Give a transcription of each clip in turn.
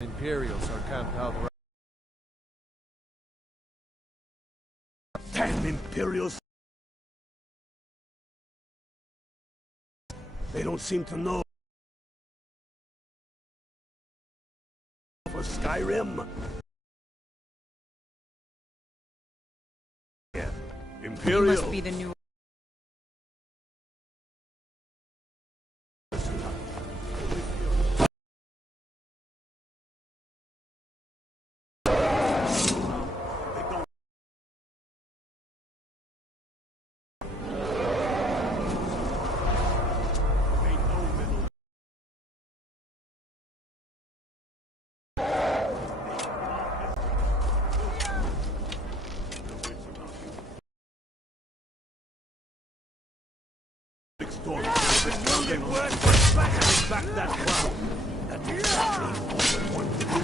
Imperials are camped out around. Damn Imperials! They don't seem to know. For Skyrim. Yeah. Imperial. You must be the new. Back that crowd. That's exactly what we want to do.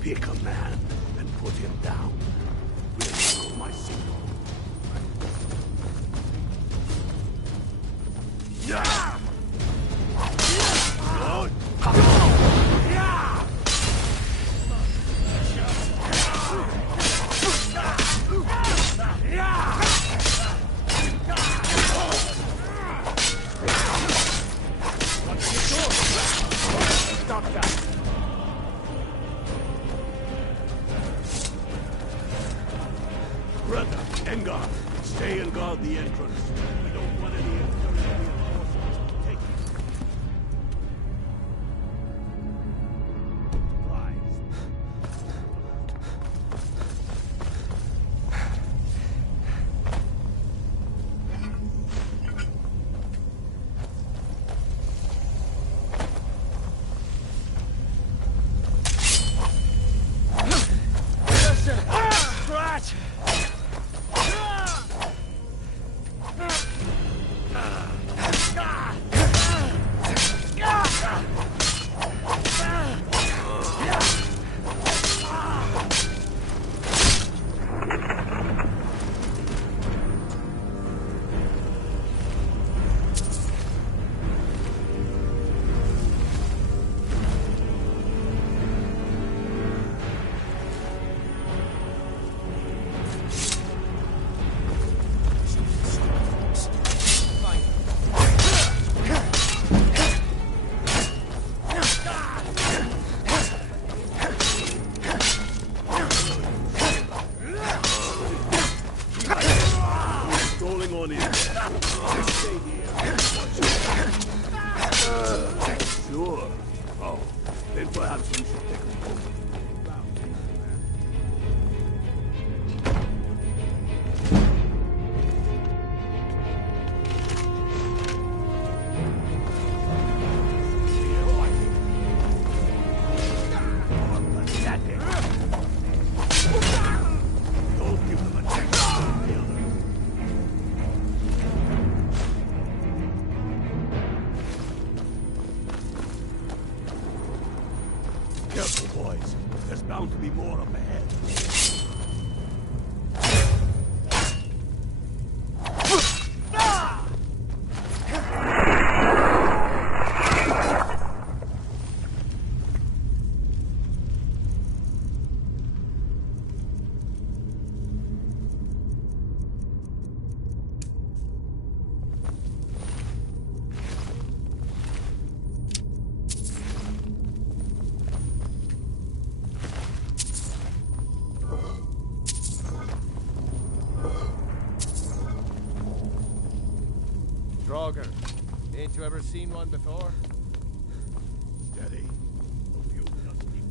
Pick a man and put him down. We'll follow my signal. Yeah! What's your door? mistress. We don't want any inferior reinforcements. Take it. Rise. Scratch! Rolling on in. Stay here. Sure. Oh, then perhaps we should take a look. Don't give them a chance. Careful, boys. There's bound to be more up ahead. Draugr, ain't you ever seen one before? Steady. A few dusty.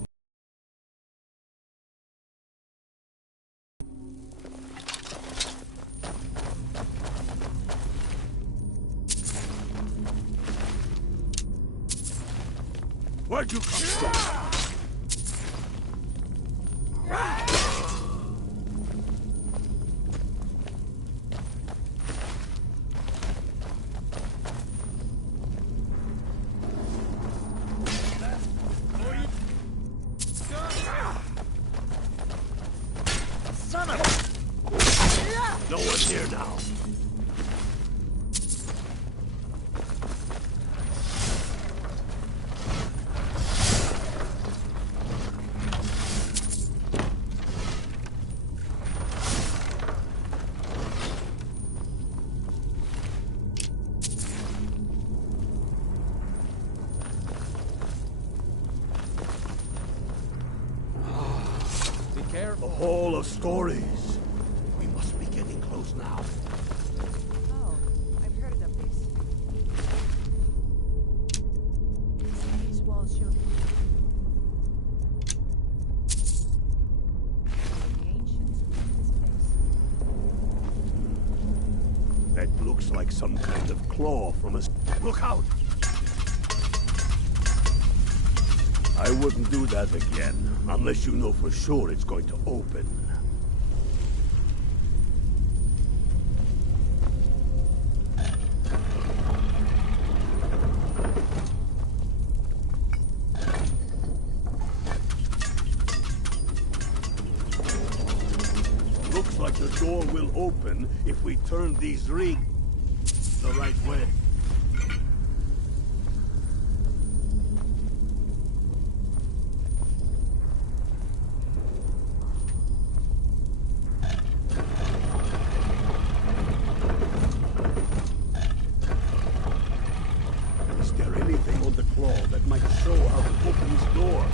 Where'd you come from? Son of a... No one's here now. Be careful. A hall of stories. We must be getting close now. Oh, I've heard of this. These walls show the ancients built this place. That looks like some kind of claw from us. Look out! I wouldn't do that again, unless you know for sure it's going to open. Looks like the door will open if we turn these rings the right way. Is there anything on the claw that might show how to open this door?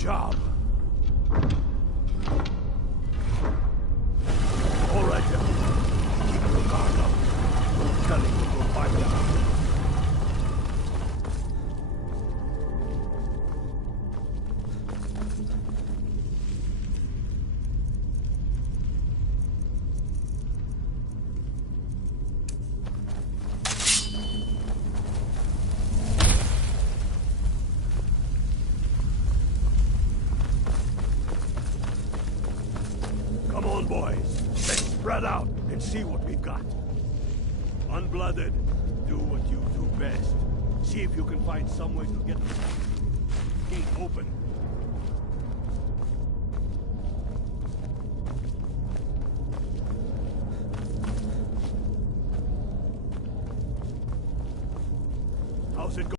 job. All right, then. Keep your guard up. Scully will go find them. Come on, boys. Let's spread out and see what we've got. Unblooded, do what you do best. See if you can find some way to get the gate open. How's it going?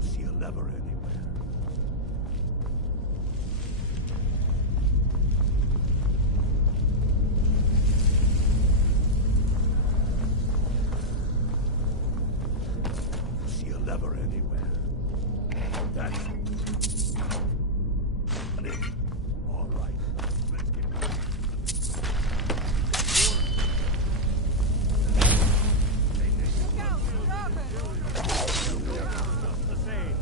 See a lever anywhere. See a lever anywhere. That's it. All right. Let's get going. Look out! Robin! Just the same.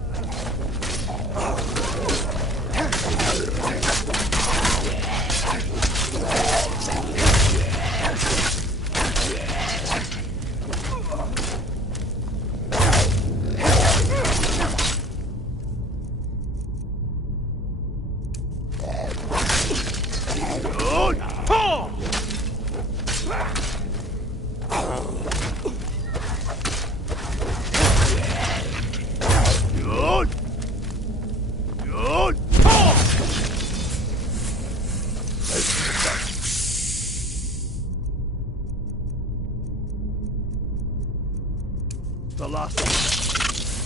The last one.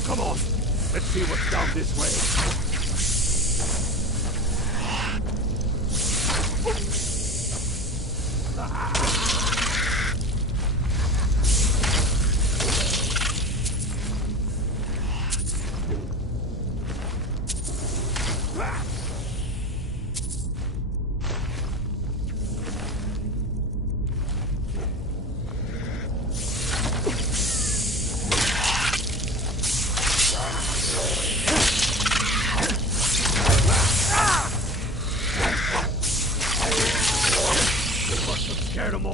Come on. Let's see what's down this way. Scared them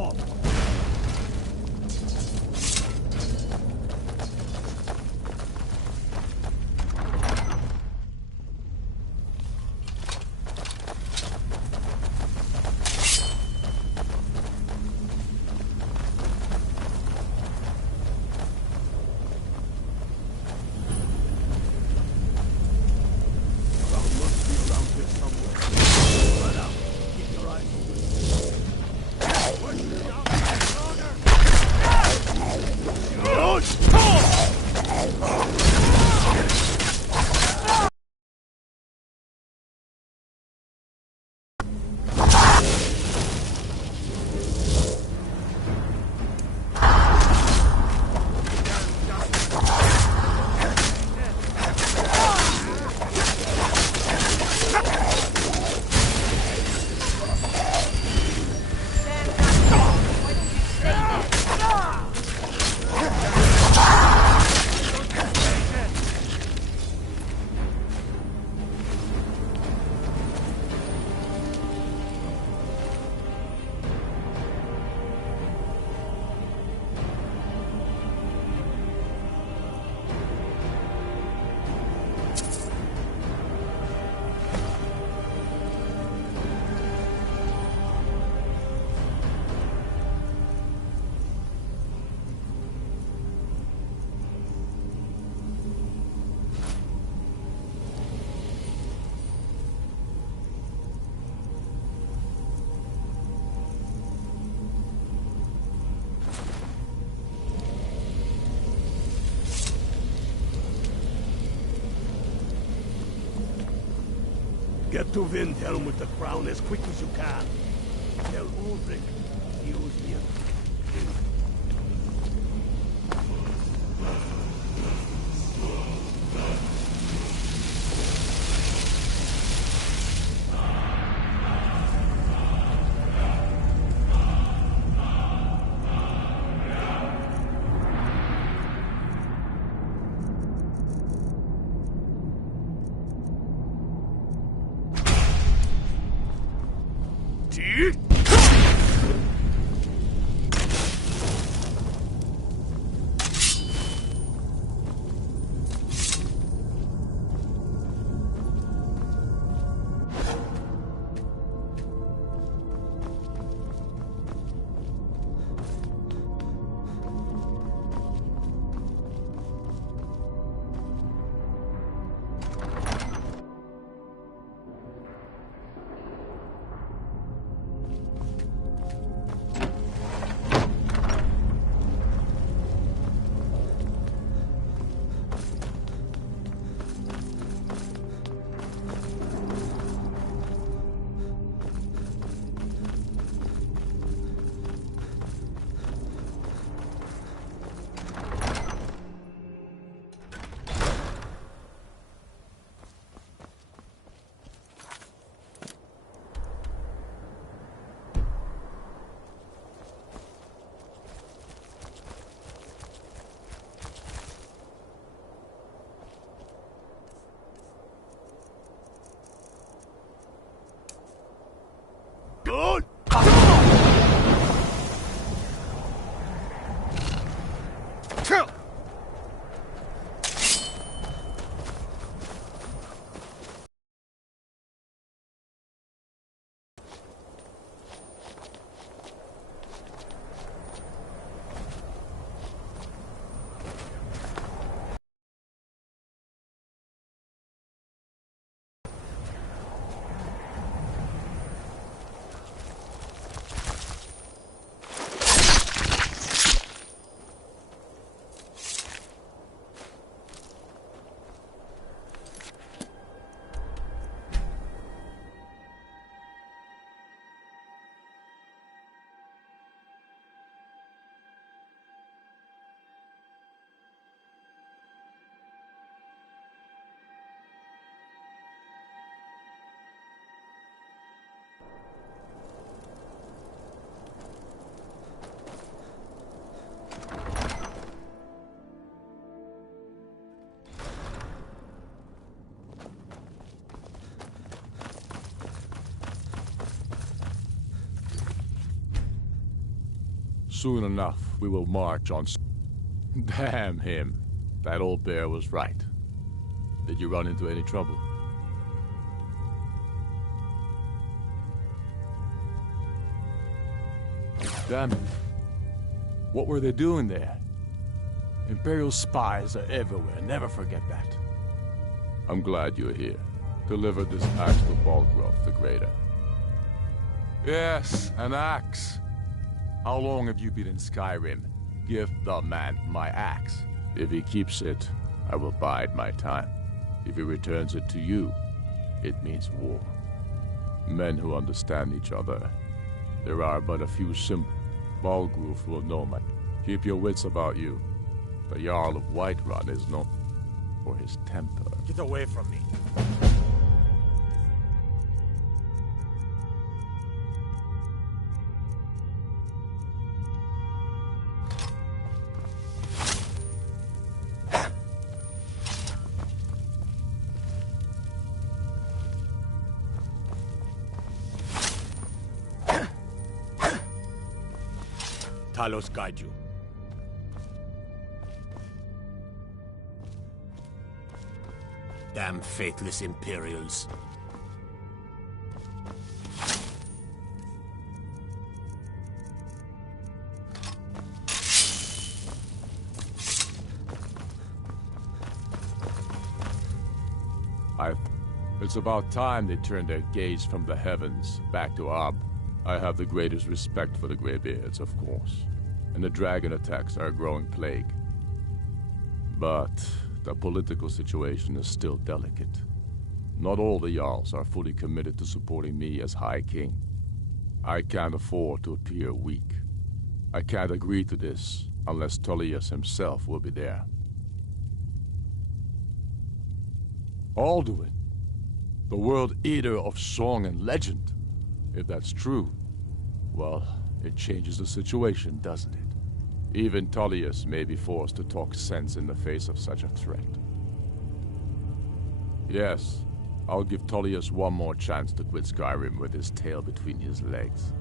Get to Windhelm with the crown as quick as you can. Tell Ulrich he owes me a... Good! Kill! Soon enough, we will march on... Damn him. That old bear was right. Did you run into any trouble? Damn it. What were they doing there? Imperial spies are everywhere. Never forget that. I'm glad you're here. Deliver this axe to Balgraf the Greater. Yes, an axe. How long have you been in Skyrim? Give the man my axe. If he keeps it, I will bide my time. If he returns it to you, it means war. Men who understand each other. There are but a few simple. Balgraf will know my... Keep your wits about you. The Jarl of Whiterun is known for his temper. Get away from me. Talos guide you. Damn faithless Imperials. It's about time they turned their gaze from the heavens back to Ob. I have the greatest respect for the Greybeards, of course, and the dragon attacks are a growing plague. But the political situation is still delicate. Not all the Jarls are fully committed to supporting me as High King. I can't afford to appear weak. I can't agree to this unless Tullius himself will be there. Alduin, the World Eater of song and legend. If that's true, well, it changes the situation, doesn't it? Even Tullius may be forced to talk sense in the face of such a threat. Yes, I'll give Tullius one more chance to quit Skyrim with his tail between his legs.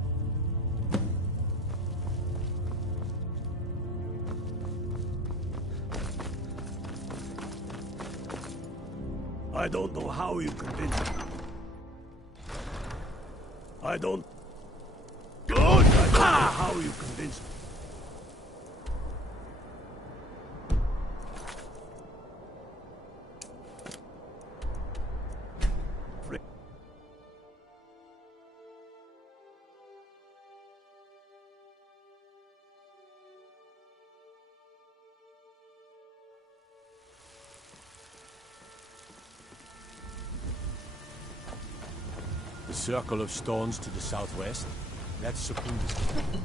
I don't know how you convinced me. I don't know how you convinced me. The circle of stones to the southwest. That's Secunda's camp.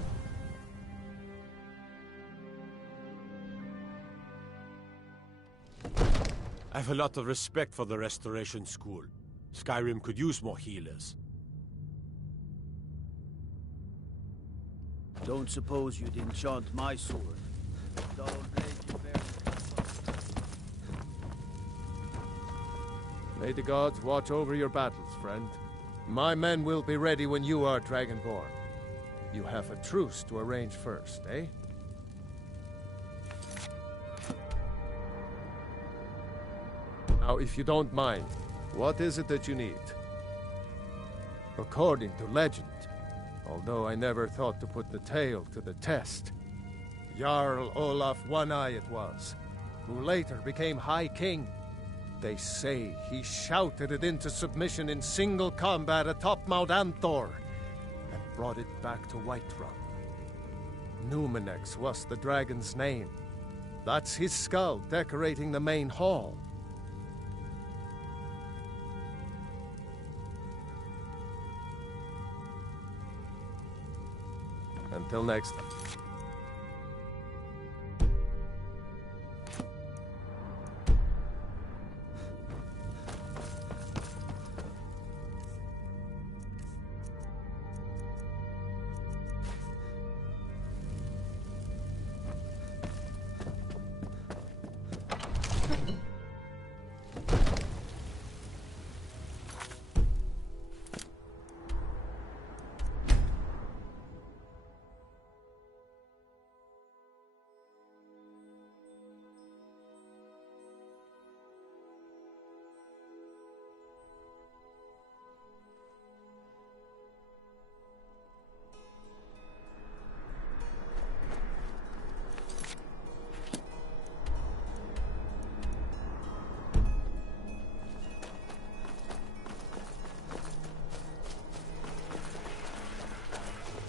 I have a lot of respect for the Restoration School. Skyrim could use more healers. Don't suppose you'd enchant my sword. Dull blade you bear. May the gods watch over your battles, friend. My men will be ready when you are Dragonborn. You have a truce to arrange first, eh? Now, if you don't mind, what is it that you need? According to legend, although I never thought to put the tale to the test, Jarl Olaf One-Eye it was, who later became High King. They say he shouted it into submission in single combat atop Mount Anthor, and brought it back to Whiterun. Numenex was the dragon's name. That's his skull decorating the main hall. Until next time.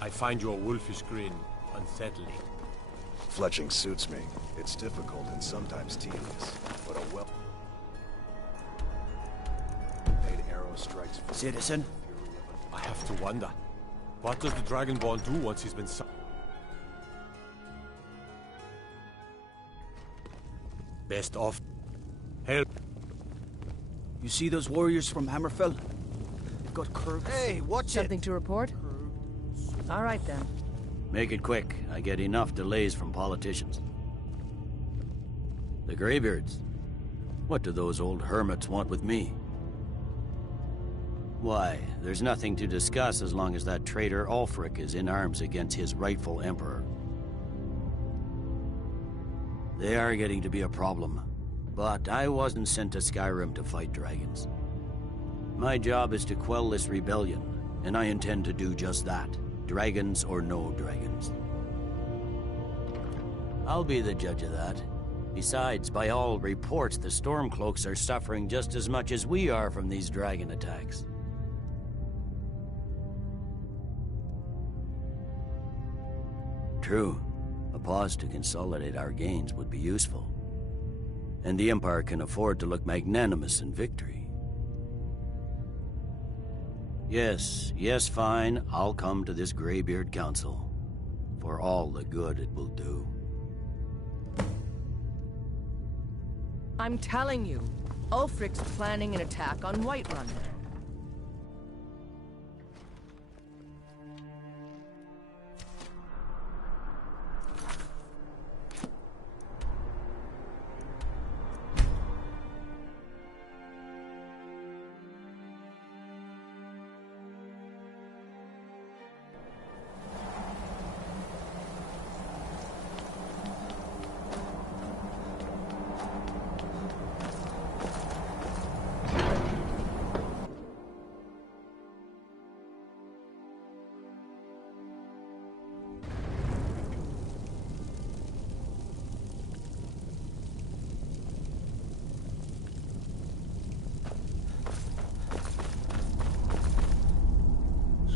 I find your wolfish grin unsettling. Fletching suits me. It's difficult and sometimes tedious, but a well made arrow strikes. Citizen? I have to wonder, what does the Dragonborn do once he's been best off? Help. You see those warriors from Hammerfell? They've got curves. Hey, watch Something to report? All right, then. Make it quick. I get enough delays from politicians. The Greybeards. What do those old hermits want with me? Why, there's nothing to discuss as long as that traitor Ulfric is in arms against his rightful emperor. They are getting to be a problem. But I wasn't sent to Skyrim to fight dragons. My job is to quell this rebellion, and I intend to do just that. Dragons or no dragons. I'll be the judge of that. Besides, by all reports, the Stormcloaks are suffering just as much as we are from these dragon attacks. True. A pause to consolidate our gains would be useful. And the Empire can afford to look magnanimous in victory. Yes, fine. I'll come to this Greybeard Council. For all the good it will do. I'm telling you, Ulfric's planning an attack on Whiterun.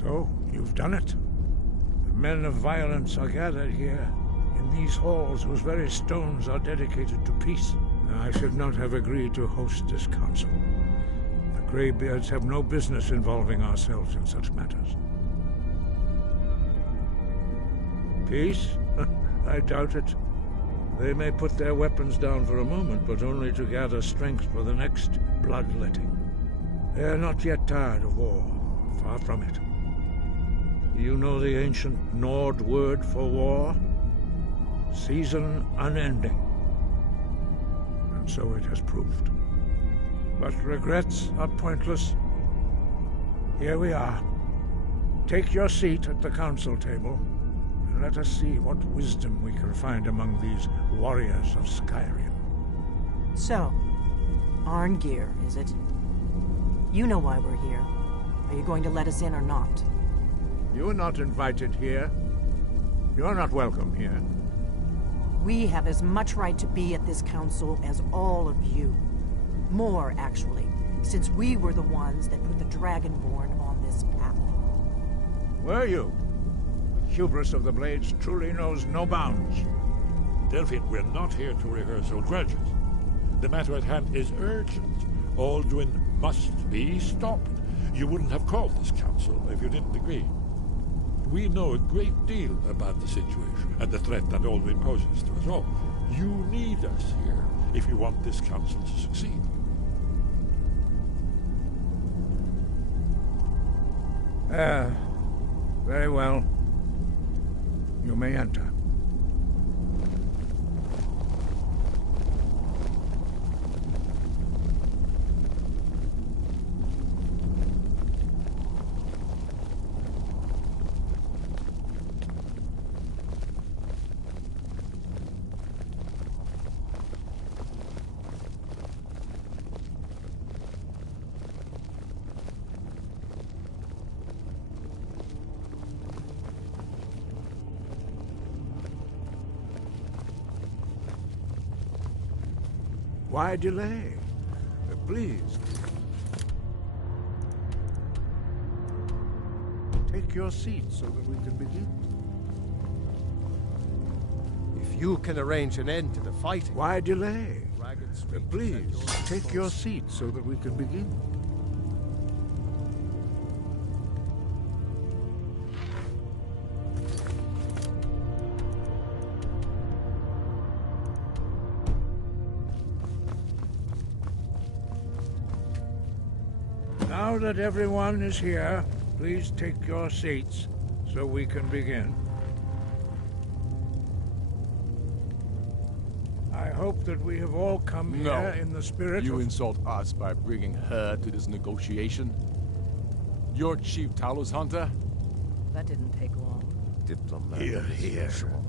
So, you've done it. The men of violence are gathered here, in these halls whose very stones are dedicated to peace. I should not have agreed to host this council. The Greybeards have no business involving ourselves in such matters. Peace? I doubt it. They may put their weapons down for a moment, but only to gather strength for the next bloodletting. They are not yet tired of war. Far from it. You know the ancient Nord word for war? Season unending. And so it has proved. But regrets are pointless. Here we are. Take your seat at the council table, and let us see what wisdom we can find among these warriors of Skyrim. So, Arngeir, is it? You know why we're here. Are you going to let us in or not? You are not invited here. You're not welcome here. We have as much right to be at this council as all of you. More, actually, since we were the ones that put the Dragonborn on this path. Were you? The hubris of the Blades truly knows no bounds. Delphine, we're not here to rehearse old grudges. The matter at hand is urgent. Alduin must be stopped. You wouldn't have called this council if you didn't agree. We know a great deal about the situation and the threat that Alduin poses to us all. You need us here if you want this council to succeed. Very well. You may enter. Why delay? Please. Take your seat so that we can begin. If you can arrange an end to the fighting... Why delay? Street Please, take your seat so that we can begin. Now that everyone is here, please take your seats so we can begin. I hope that we have all come here in the spirit You of... insult us by bringing her to this negotiation? You're Chief Talos Hunter? That didn't take long. Diplomat Here, as here. usual.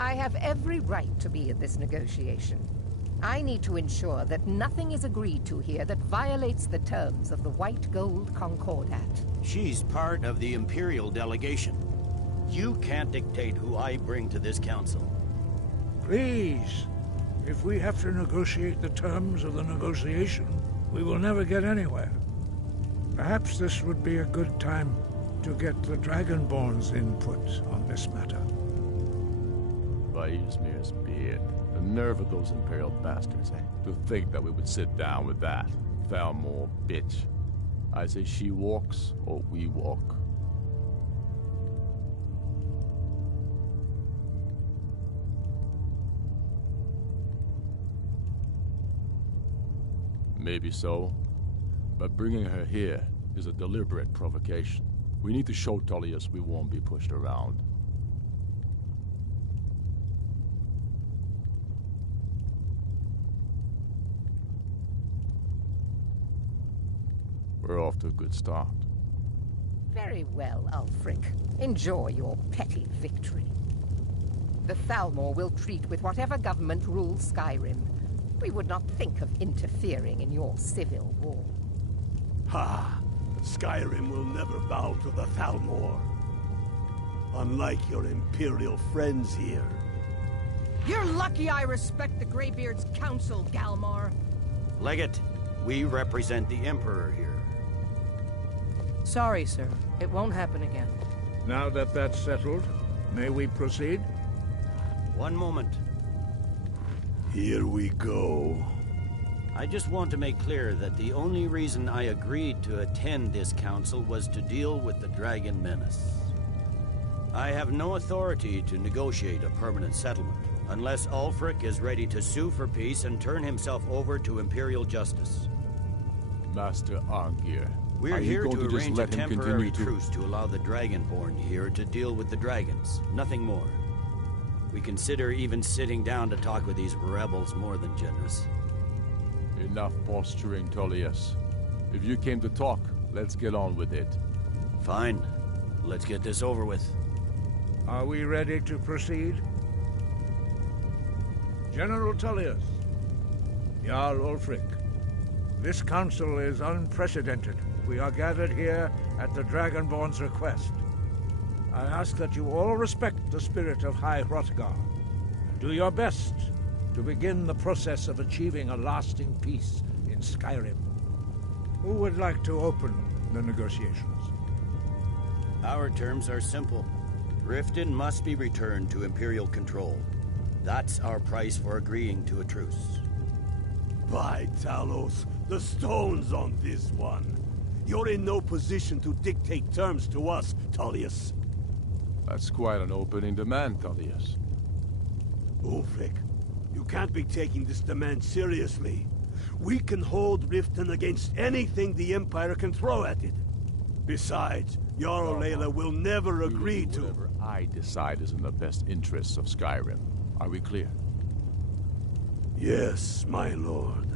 I have every right to be at this negotiation. I need to ensure that nothing is agreed to here that violates the terms of the White Gold Concordat. She's part of the Imperial delegation. You can't dictate who I bring to this council. Please, if we have to negotiate the terms of the negotiation, we will never get anywhere. Perhaps this would be a good time to get the Dragonborn's input on this matter. By Ysmir's beard. The nerve of those Imperial bastards, eh? To think that we would sit down with that. Thalmor bitch. I say she walks, or we walk. Maybe so, but bringing her here is a deliberate provocation. We need to show Tullius we won't be pushed around. We're off to a good start. Very well, Ulfric. Enjoy your petty victory. The Thalmor will treat with whatever government rules Skyrim. We would not think of interfering in your civil war. Ha! Skyrim will never bow to the Thalmor. Unlike your Imperial friends here. You're lucky I respect the Greybeard's counsel, Galmar. Legate, we represent the Emperor here. Sorry, sir. It won't happen again. Now that that's settled, may we proceed? One moment. Here we go. I just want to make clear that the only reason I agreed to attend this council was to deal with the Dragon Menace. I have no authority to negotiate a permanent settlement, unless Ulfric is ready to sue for peace and turn himself over to Imperial justice. Master Arngir, we're are here you going to to just arrange a let him temporary continue to... truce to allow the Dragonborn here to deal with the dragons. Nothing more. We consider even sitting down to talk with these rebels more than generous. Enough posturing, Tullius. If you came to talk, let's get on with it. Fine. Let's get this over with. Are we ready to proceed? General Tullius, Jarl Ulfric, this council is unprecedented. We are gathered here at the Dragonborn's request. I ask that you all respect the spirit of High Hrothgar. Do your best to begin the process of achieving a lasting peace in Skyrim. Who would like to open the negotiations? Our terms are simple. Riften must be returned to Imperial control. That's our price for agreeing to a truce. By Talos, the stone's on this one. You're in no position to dictate terms to us, Tullius. That's quite an opening demand, Tullius. Ulfric, you can't be taking this demand seriously. We can hold Riften against anything the Empire can throw at it. Besides, Jarl Layla will never agree to... Whatever I decide is in the best interests of Skyrim. Are we clear? Yes, my lord.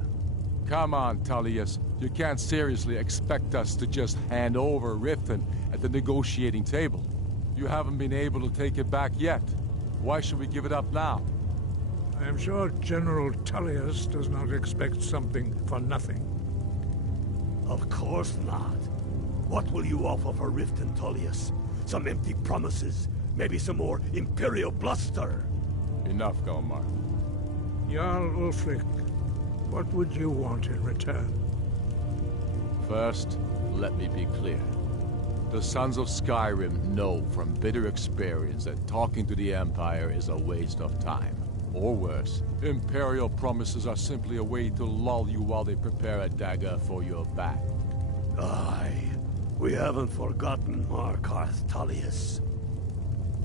Come on, Tullius. You can't seriously expect us to just hand over Riften at the negotiating table. You haven't been able to take it back yet. Why should we give it up now? I am sure General Tullius does not expect something for nothing. Of course not. What will you offer for Riften, Tullius? Some empty promises? Maybe some more Imperial bluster? Enough, Galmar. Jarl Ulfric, what would you want in return? First, let me be clear. The Sons of Skyrim know from bitter experience that talking to the Empire is a waste of time. Or worse, Imperial promises are simply a way to lull you while they prepare a dagger for your back. Aye, we haven't forgotten Markarth, Tullius.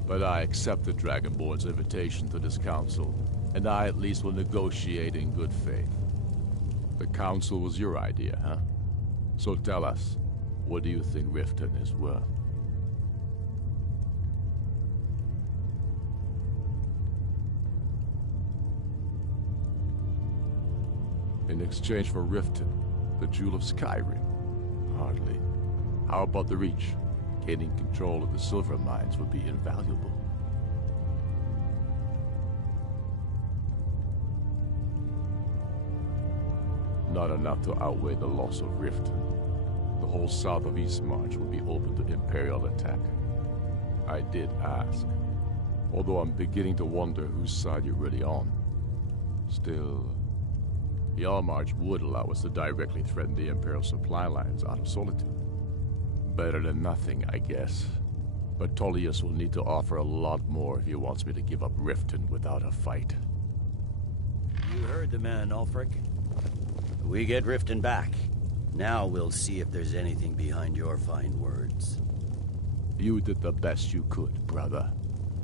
But I accept the Dragonborn's invitation to this council, and I at least will negotiate in good faith. The council was your idea, huh? So tell us, what do you think Riften is worth? In exchange for Riften, the Jewel of Skyrim? Hardly. How about the Reach? Gaining control of the silver mines would be invaluable. Not enough to outweigh the loss of Riften. The whole south of Eastmarch would be open to Imperial attack. I did ask, although I'm beginning to wonder whose side you're really on. Still, Yarmarch would allow us to directly threaten the Imperial supply lines out of Solitude. Better than nothing, I guess. But Tullius will need to offer a lot more if he wants me to give up Riften without a fight. You heard the man, Ulfric. We get Riften back. Now we'll see if there's anything behind your fine words. You did the best you could, brother.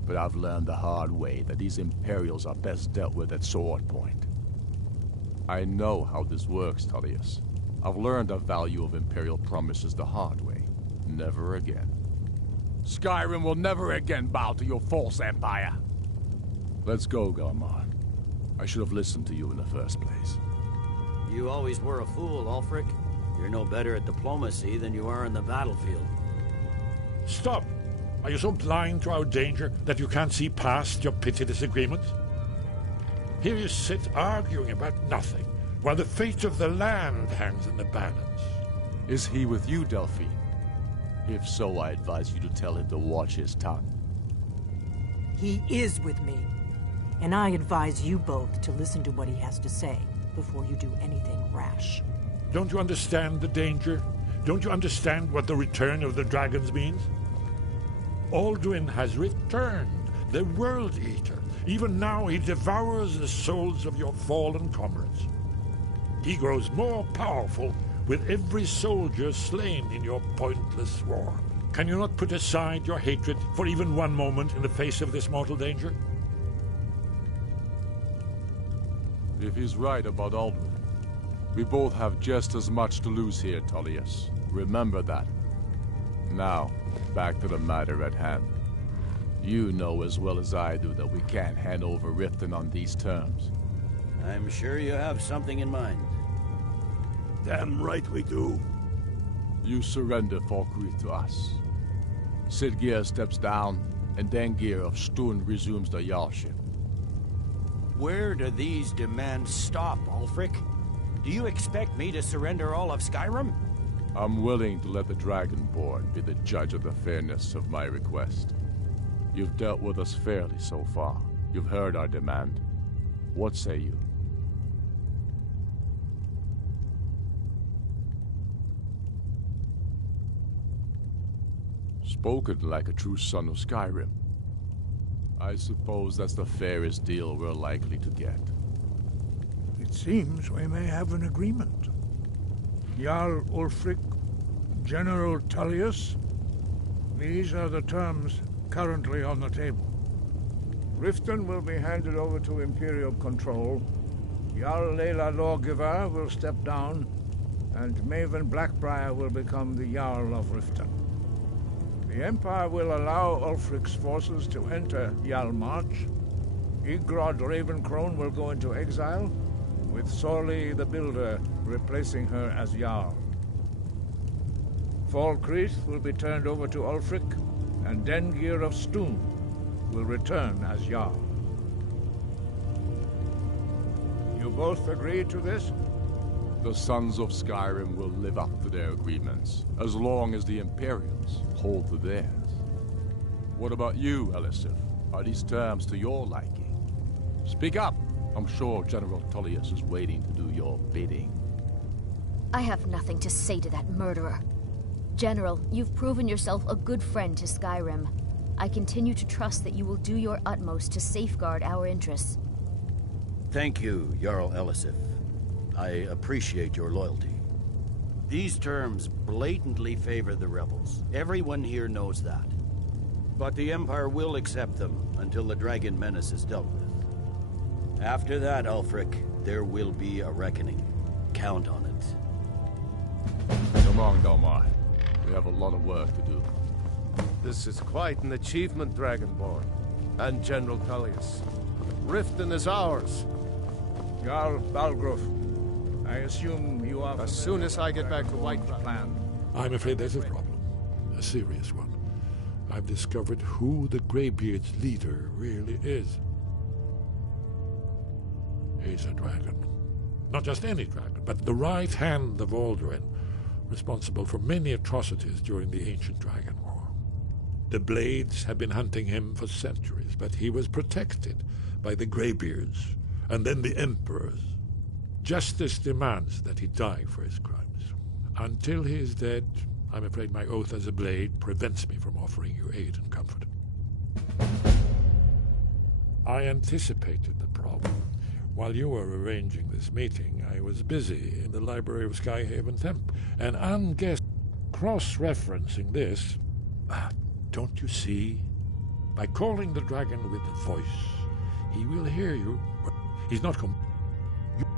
But I've learned the hard way that these Imperials are best dealt with at sword point. I know how this works, Tullius. I've learned the value of Imperial promises the hard way. Never again. Skyrim will never again bow to your false empire. Let's go, Galmar. I should have listened to you in the first place. You always were a fool, Ulfric. You're no better at diplomacy than you are in the battlefield. Stop! Are you so blind to our danger that you can't see past your petty disagreements? Here you sit arguing about nothing, while the fate of the land hangs in the balance. Is he with you, Delphine? If so, I advise you to tell him to watch his tongue. He is with me. And I advise you both to listen to what he has to say before you do anything rash. Don't you understand the danger? Don't you understand what the return of the dragons means? Alduin has returned, the World Eater. Even now he devours the souls of your fallen comrades. He grows more powerful with every soldier slain in your pointless war. Can you not put aside your hatred for even one moment in the face of this mortal danger? If he's right about Alduin, we both have just as much to lose here, Tullius. Remember that. Now, back to the matter at hand. You know as well as I do that we can't hand over Riften on these terms. I'm sure you have something in mind. Damn right we do. You surrender Falkreath to us. Siggeir steps down, and Dengir of Stun resumes the Jarlship. Where do these demands stop, Ulfric? Do you expect me to surrender all of Skyrim? I'm willing to let the Dragonborn be the judge of the fairness of my request. You've dealt with us fairly so far. You've heard our demand. What say you? Spoken like a true son of Skyrim. I suppose that's the fairest deal we're likely to get. It seems we may have an agreement. Jarl Ulfric, General Tullius, these are the terms currently on the table. Riften will be handed over to Imperial control, Jarl Layla Lawgiver will step down, and Maven Blackbriar will become the Jarl of Riften. The Empire will allow Ulfric's forces to enter Jarl-March. Igrod Ravencrone will go into exile, with Sorli the Builder replacing her as Jarl. Falkreath will be turned over to Ulfric, and Dengir of Stun will return as Jarl. You both agree to this? The Sons of Skyrim will live up to their agreements, as long as the Imperials hold to theirs. What about you, Elisif? Are these terms to your liking? Speak up! I'm sure General Tullius is waiting to do your bidding. I have nothing to say to that murderer. General, you've proven yourself a good friend to Skyrim. I continue to trust that you will do your utmost to safeguard our interests. Thank you, Jarl Elisif. I appreciate your loyalty. These terms blatantly favor the rebels. Everyone here knows that. But the Empire will accept them until the Dragon Menace is dealt with. After that, Ulfric, there will be a reckoning. Count on it. Come on, Galmar. We have a lot of work to do. This is quite an achievement, Dragonborn. And General Tullius. Riften is ours. Jarl Balgruf, I assume you are... As soon as I get back to Whiterun. Plan. I'm afraid there's a problem. A serious one. I've discovered who the Greybeard's leader really is. He's a dragon. Not just any dragon, but the right hand of Alduin, responsible for many atrocities during the Ancient Dragon War. The Blades have been hunting him for centuries, but he was protected by the Greybeards and then the Emperors. Justice demands that he die for his crimes. Until he is dead, I'm afraid my oath as a Blade prevents me from offering you aid and comfort. I anticipated the problem. While you were arranging this meeting, I was busy in the library of Skyhaven Temple. And unguessed, cross-referencing this, don't you see? By calling the dragon with the voice, he will hear you. He's not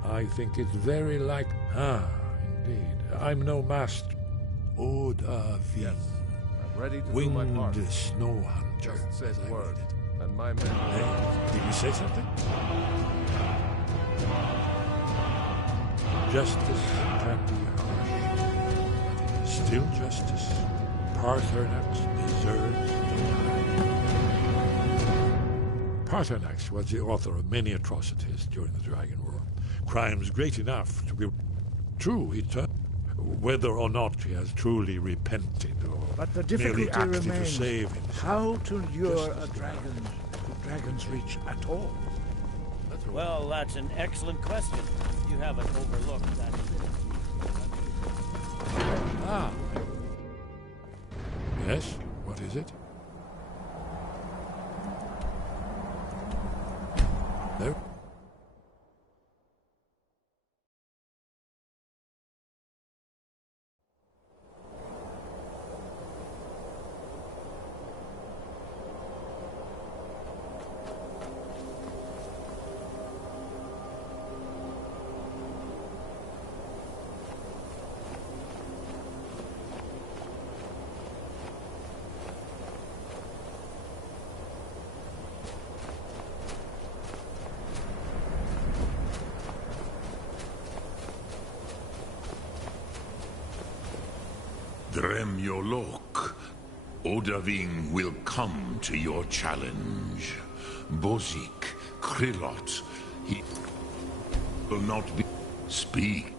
I think it's very like... indeed. I'm no master. Oda Yes, I'm ready to do winged my part. snow hunter. Just say the word, and my men... Hey, did you say something? Justice can be harsh, but it is still justice. Paarthurnax deserves to die. Paarthurnax was the author of many atrocities during the Dragon War. Crimes great enough to be true, whether or not he has truly repented or But the merely difficulty acted to remains save himself. how to lure a dragon to Dragon's Reach at all. Well, that's an excellent question. You haven't overlooked that. Yes? What is it? There. Dremyolok, Odaving will come to your challenge. Bozik, Krillot, he will not be... Speak.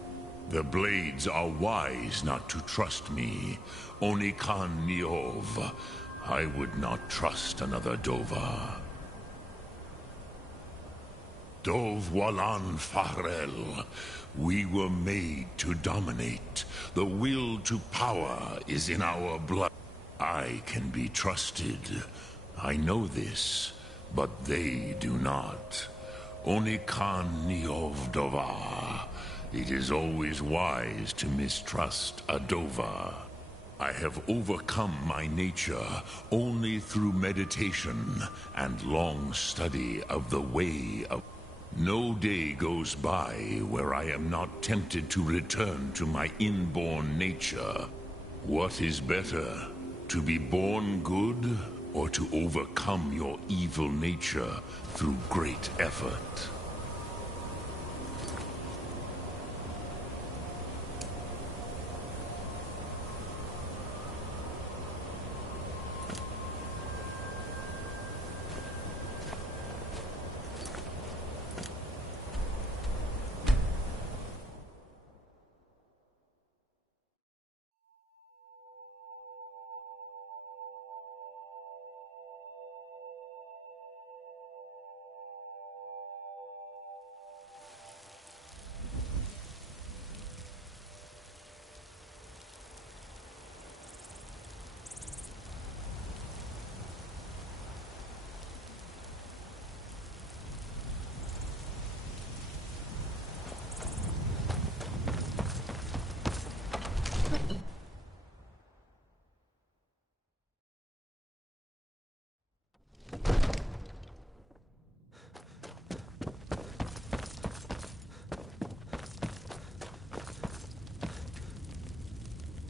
The Blades are wise not to trust me. Onikan Niov. I would not trust another Dova. Dov Walan Farel. We were made to dominate. The will to power is in our blood. I can be trusted. I know this, but they do not. Onikan Niov Dova. It is always wise to mistrust a Dova. I have overcome my nature only through meditation and long study of the way of... No day goes by where I am not tempted to return to my inborn nature. What is better, to be born good or to overcome your evil nature through great effort?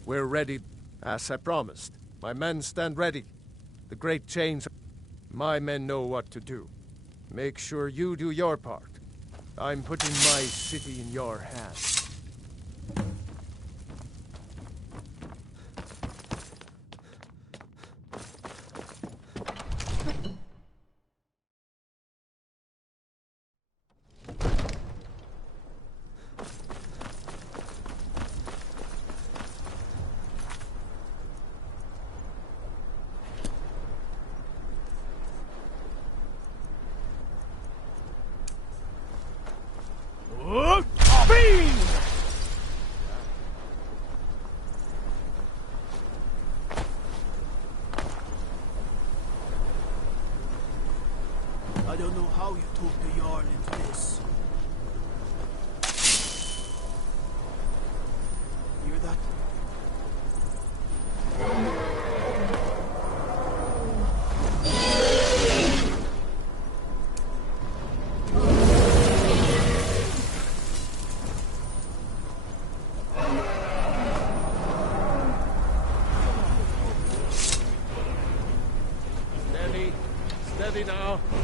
We're ready, as I promised. My men stand ready. The great chains... My men know what to do. Make sure you do your part. I'm putting my city in your hands. Beam! now.